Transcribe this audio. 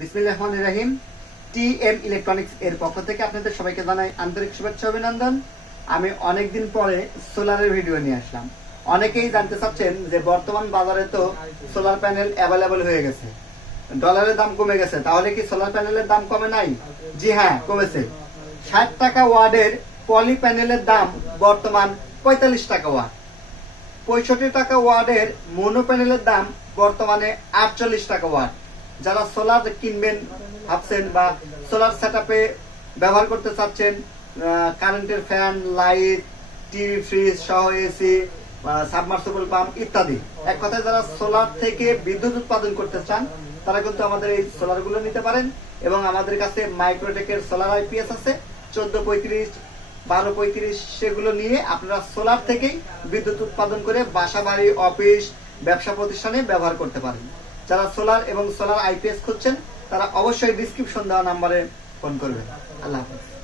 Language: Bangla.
বিসমিল্লাহির রহমানির রহিম। টিএম ইলেকট্রনিক্স এর পক্ষ থেকে আপনাদের সবাইকে জানাই আন্তরিক শুভেচ্ছা অভিনন্দন। আমি অনেকদিন পরে সোলারের ভিডিও নিয়ে আসলাম। অনেকেই জানতে চাচ্ছেন যে বর্তমান বাজারে তো সোলার প্যানেল অ্যাভেলেবল হয়ে গেছে, ডলারের দাম কমে গেছে, তাহলে কি সোলার প্যানেলের দাম কমে নাই? জি হ্যাঁ, কমেছে। 60 টাকা ওয়াটের পলি প্যানেলের দাম বর্তমান 45 টাকা ওয়াট। 65 টাকা ওয়াটের মোনো প্যানেলের দাম বর্তমানে 48 টাকা ওয়াট। যারা সোলার কিনবেন ভাবছেন বা সোলার সেটআপে ব্যবহার করতে চাচ্ছেন, কারেন্টের ফ্যান, লাইট, টিভি, ফ্রিজ সহ এসি, সাবমার্সিবল পাম্প ইত্যাদি, এক কথায় যারা সোলার থেকে বিদ্যুৎ উৎপাদন করতে চান তারা কিন্তু আমাদের এই সোলারগুলো নিতে পারেন। এবং আমাদের কাছে মাইক্রোটেকের সোলার আইপিএস আছে 1435, 1235, সেগুলো নিয়ে আপনারা সোলার থেকেই বিদ্যুৎ উৎপাদন করে বাসা বাড়ি, অফিস, ব্যবসা প্রতিষ্ঠানে ব্যবহার করতে পারেন। যারা সোলার এবং সোলার আইপিএস খুঁজছেন তারা অবশ্যই ডিসক্রিপশন দেওয়া নাম্বারে ফোন করবেন। আল্লাহ হাফেজ।